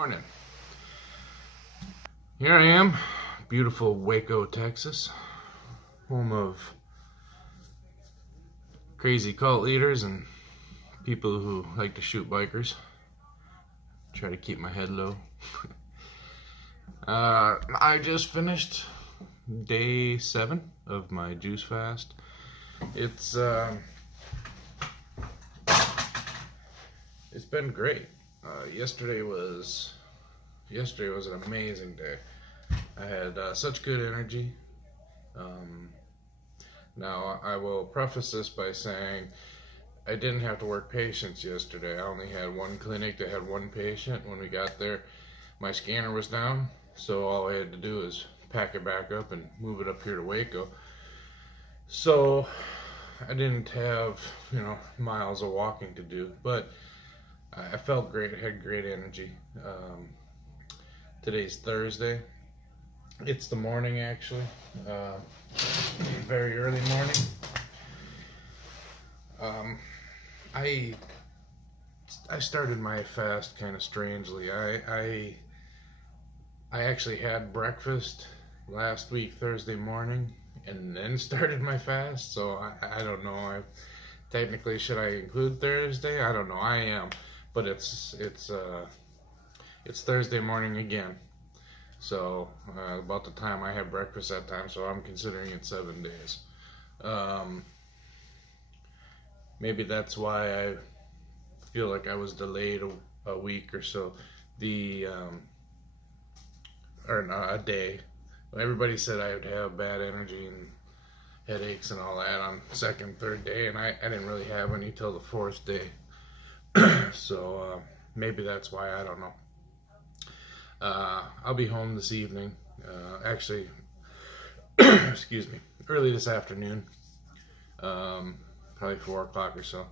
Morning. Here I am, beautiful Waco, Texas, home of crazy cult leaders and people who like to shoot bikers. Try to keep my head low. I just finished day 7 of my juice fast. It's been great. Yesterday was an amazing day. I had such good energy. Now I will preface this by saying I didn't have to work patients yesterday. I only had one clinic that had one patient. When we got there, my scanner was down, so all I had to do is pack it back up and move it up here to Waco. So I didn't have, miles of walking to do, but I felt great. I had great energy. Today's Thursday. It's the morning, actually. Very early morning. I started my fast kind of strangely. I actually had breakfast last week Thursday morning and then started my fast. So I don't know. Technically, should I include Thursday? I don't know. I am. But it's Thursday morning again, so about the time I had breakfast that time, so I'm considering it 7 days. Maybe that's why I feel like I was delayed a week or so. A day. Everybody said I would have bad energy and headaches and all that on second, third day, and I didn't really have any till the 4th day. So maybe that's why, I don't know. I'll be home this evening, actually, excuse me, early this afternoon, probably 4 o'clock or so,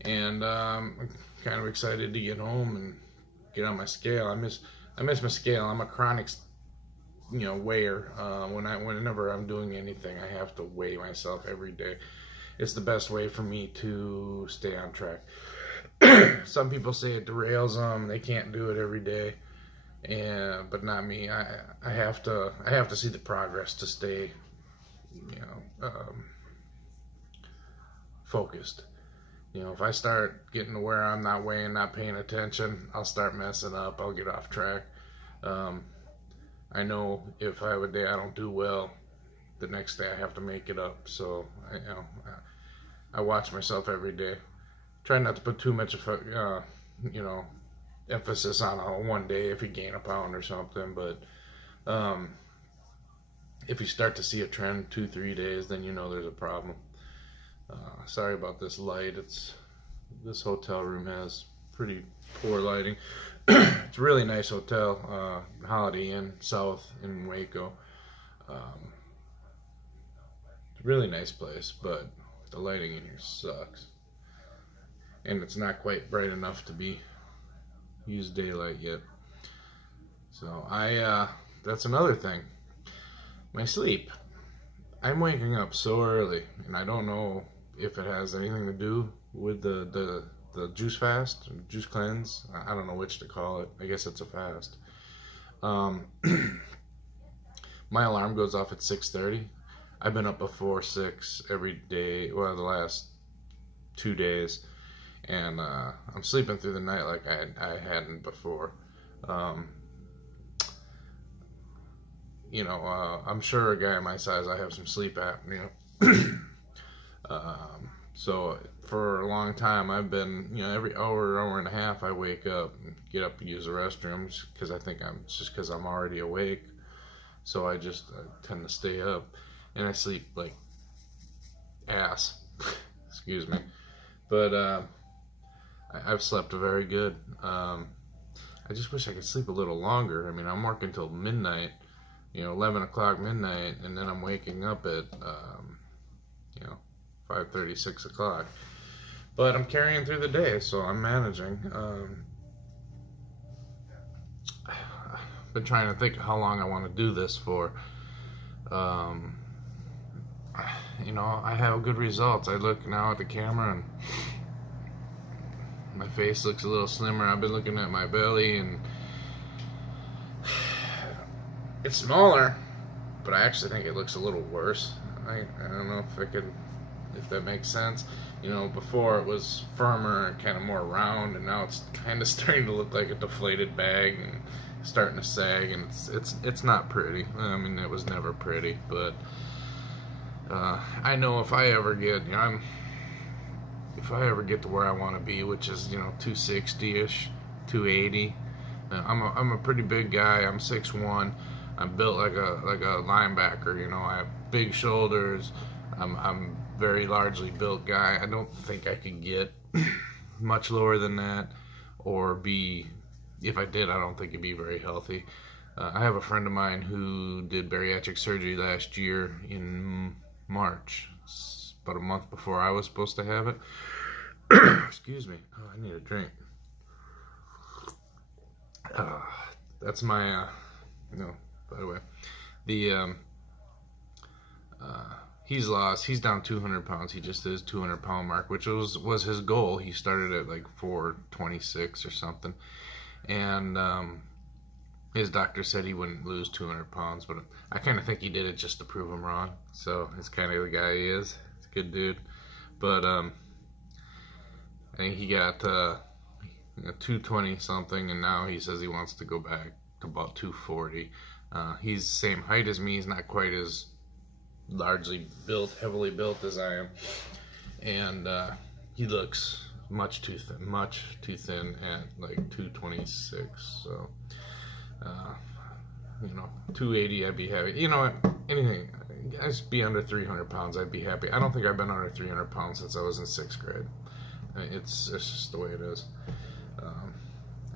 and I'm kind of excited to get home and get on my scale. I miss my scale. I'm a chronic, weigher. Whenever I'm doing anything, I have to weigh myself every day. It's the best way for me to stay on track. Some people say it derails them. They can't do it every day, but not me. I have to see the progress to stay, focused. If I start getting to where I'm not weighing, not paying attention, I'll start messing up. I'll get off track. I know if I have a day I don't do well, the next day I have to make it up. So I watch myself every day. Try not to put too much emphasis on one day if you gain a pound or something, but if you start to see a trend 2-3 days, then there's a problem. Sorry about this light. This hotel room has pretty poor lighting. It's a really nice hotel, Holiday Inn South in Waco. It's a really nice place, but the lighting in here sucks. And it's not quite bright enough to be used daylight yet. So that's another thing. My sleep. I'm waking up so early, and I don't know if it has anything to do with the juice fast, juice cleanse. I don't know which to call it. I guess it's a fast. My alarm goes off at 6:30. I've been up before 6 every day, well, the last 2 days. And I'm sleeping through the night like I hadn't before. I'm sure a guy my size, I have some sleep apnea. So for a long time, I've been, every hour and a half, I wake up and get up and use the restrooms because I think because I'm already awake. So I just tend to stay up, and I sleep like ass. Excuse me, but I've slept very good. I just wish I could sleep a little longer. I mean, I'm working till midnight, 11 o'clock midnight, and then I'm waking up at, 5:30, 6 o'clock. But I'm carrying through the day, so I'm managing. I've been trying to think of how long I want to do this for. I have good results. I look now at the camera and my face looks a little slimmer. I've been looking at my belly, and It's smaller, but I actually think it looks a little worse. I don't know if that makes sense. You know, before it was firmer and kind of more round, and now it's kind of starting to look like a deflated bag and starting to sag, and it's not pretty. I mean, it was never pretty, but I know if I ever get, you know, if I ever get to where I want to be, which is, you know, 260-ish, 280. I'm a pretty big guy. I'm 6'1". I'm built like a linebacker. You know, I have big shoulders. I'm very largely built guy. I don't think I could get much lower than that, or be. If I did, I don't think it'd be very healthy. I have a friend of mine who did bariatric surgery last year in March, about a month before I was supposed to have it. Excuse me. Oh, I need a drink. That's my, by the way, he's down 200 pounds. He just did his 200-pound mark, which was his goal. He started at like 426 or something. And his doctor said he wouldn't lose 200 pounds, but I kind of think he did it just to prove him wrong. So it's kind of the guy he is. He's a good dude. But I think he got 220 something, and now he says he wants to go back to about 240. He's the same height as me. He's not quite as largely built, heavily built as I am, and he looks much too thin at like 226. So 280 I'd be happy. You know what, anything, I'd just be under 300 pounds, I'd be happy. I don't think I've been under 300 pounds since I was in 6th grade. It's just the way it is.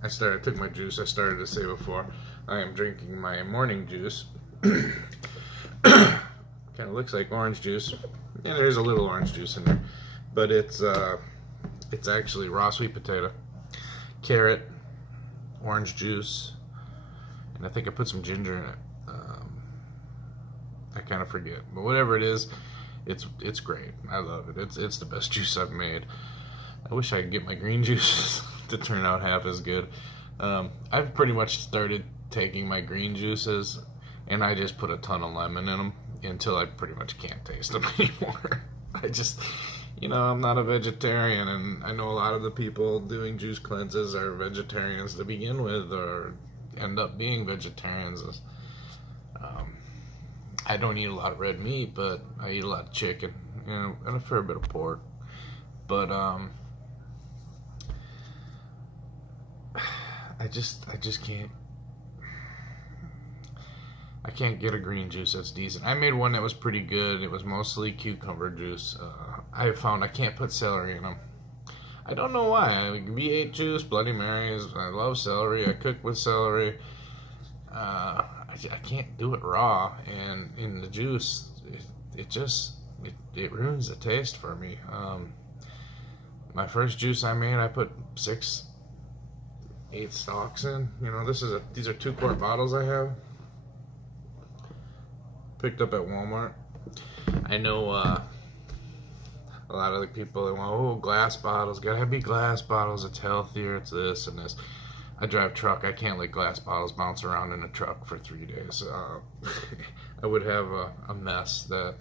I took my juice. I started to say before, I am drinking my morning juice. Kind of looks like orange juice, and there's a little orange juice in there, but it's actually raw sweet potato, carrot, orange juice, and I think I put some ginger in it. I kind of forget, but whatever it is, it's great. I love it. It's the best juice I've made. I wish I could get my green juices to turn out half as good. I've pretty much started taking my green juices, and I just put a ton of lemon in them until I pretty much can't taste them anymore. I just, I'm not a vegetarian, and I know a lot of the people doing juice cleanses are vegetarians to begin with, or end up being vegetarians. I don't eat a lot of red meat, but I eat a lot of chicken, and a fair bit of pork. But I just can't. I can't get a green juice that's decent. I made one that was pretty good. It was mostly cucumber juice. I found I can't put celery in them. I don't know why. V8 juice, Bloody Marys. I love celery. I cook with celery. I can't do it raw, and in the juice, it ruins the taste for me. My first juice I made, I put 8 stalks in. These are 2-quart bottles I have. Picked up at Walmart. I know a lot of the people that want, oh, glass bottles, gotta be glass bottles, it's healthier, it's this and this. I drive truck. I can't let glass bottles bounce around in a truck for 3 days. I would have a mess that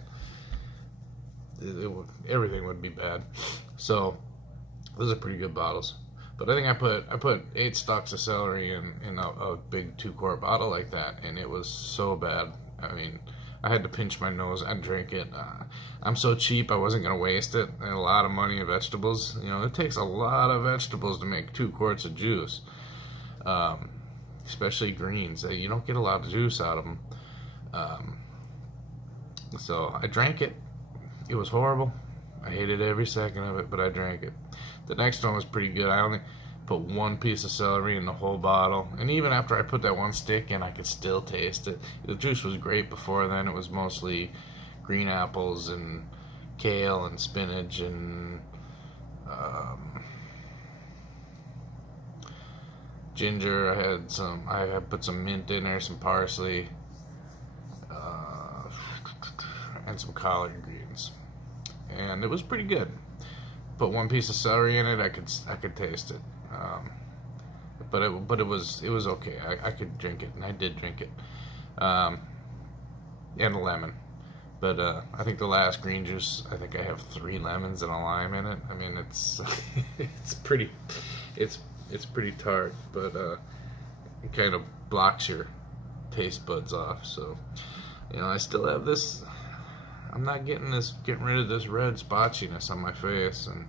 everything would be bad. So those are pretty good bottles. But I think I put 8 stalks of celery in a big 2-quart bottle like that, and it was so bad. I mean, I had to pinch my nose and drink it. I'm so cheap, I wasn't going to waste it. And a lot of money in vegetables. It takes a lot of vegetables to make 2 quarts of juice. Especially greens. You don't get a lot of juice out of them. So I drank it. It was horrible. I hated every second of it, but I drank it. The next one was pretty good. I only put 1 piece of celery in the whole bottle, and even after I put that 1 stick in, I could still taste it. The juice was great before then. It was mostly green apples and kale and spinach and ginger. I had put some mint in there, some parsley, and some collard greens, and it was pretty good. Put 1 piece of celery in it, I could taste it. But it was okay. I could drink it, and I did drink it. and a lemon. But I think the last green juice, I think I have 3 lemons and a lime in it. I mean, it's it's pretty tart, but it kind of blocks your taste buds off. So, you know, I still have this. I'm not getting rid of this red spotchiness on my face, and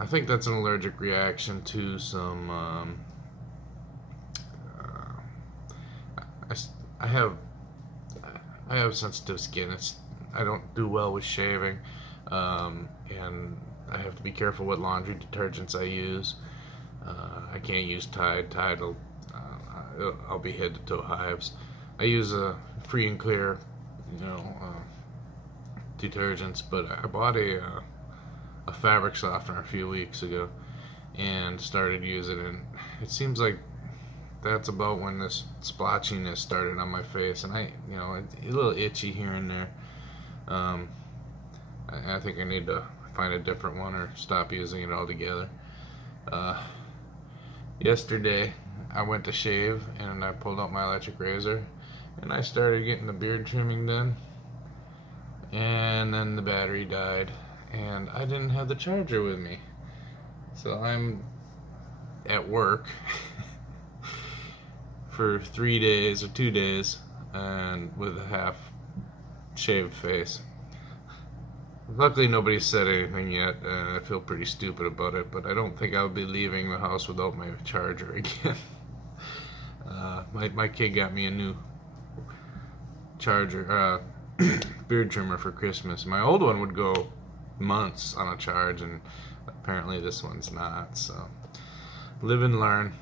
I think that's an allergic reaction to some. I have sensitive skin. I don't do well with shaving, and I have to be careful what laundry detergents I use. I can't use Tide. Tide will, I'll be head to toe hives. I use a Free and Clear, you know, detergents, but I bought a fabric softener a few weeks ago and started using it. And it seems like that's about when this splotchiness started on my face, and you know, a little itchy here and there. I think I need to find a different one or stop using it altogether. Yesterday I went to shave and I pulled out my electric razor and I started getting the beard trimming done, and then the battery died and I didn't have the charger with me, so I'm at work for 3 days or 2 days and with a half shaved face. Luckily nobody said anything yet, and I feel pretty stupid about it, but I don't think I'll be leaving the house without my charger again. My kid got me a new charger, beard trimmer for Christmas. My old one would go months on a charge, and apparently this one's not, so live and learn.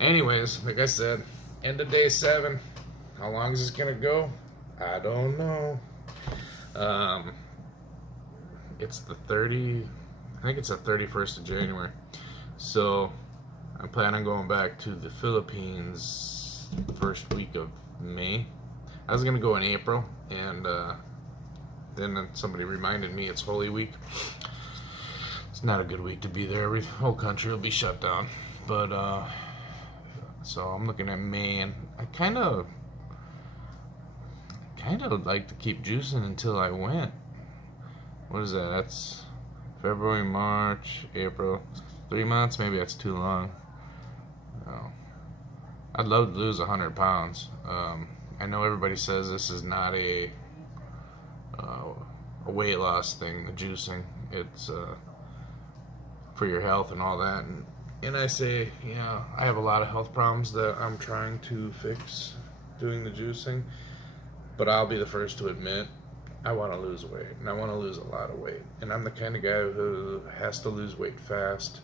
Anyways, like I said, end of day 7. How long is this gonna go? I don't know. It's the 31st of January. So I plan on going back to the Philippines the first week of May. I was gonna go in April, and then somebody reminded me it's Holy Week. It's not a good week to be there. The whole country will be shut down. But so I'm looking at May, and I kind of like to keep juicing until I went. What is that? That's February, March, April. 3 months? Maybe that's too long. Oh. I'd love to lose 100 pounds. I know everybody says this is not a weight loss thing, the juicing. It's for your health and all that. And I say, yeah, I have a lot of health problems that I'm trying to fix doing the juicing. But I'll be the first to admit, I want to lose weight, and I want to lose a lot of weight. And I'm the kind of guy who has to lose weight fast,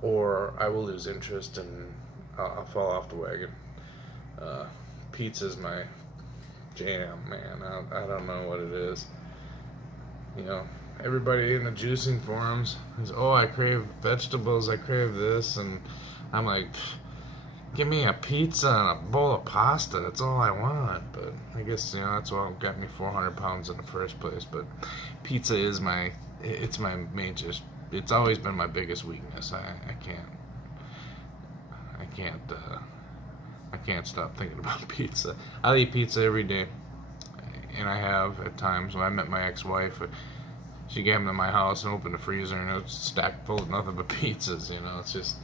or I will lose interest and I'll fall off the wagon. Pizza's my jam, man. I don't know what it is. You know, everybody in the juicing forums is, oh, I crave vegetables, I crave this, and I'm like, give me a pizza and a bowl of pasta, that's all I want. But I guess, you know, that's what got me 400 pounds in the first place. But pizza is it's my major, it's always been my biggest weakness. I can't stop thinking about pizza. I'll eat pizza every day, and I have at times. When I met my ex-wife, she came to my house and opened the freezer, and it was stacked full of nothing but pizzas. You know, it's just,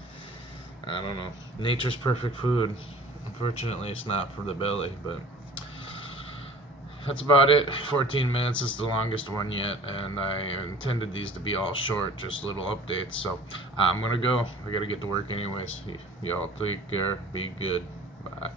I don't know. Nature's perfect food. Unfortunately, it's not for the belly, but that's about it. 14 minutes is the longest one yet, and I intended these to be all short, just little updates. So I'm gonna go. I gotta get to work anyways. Y'all take care. Be good. Bye.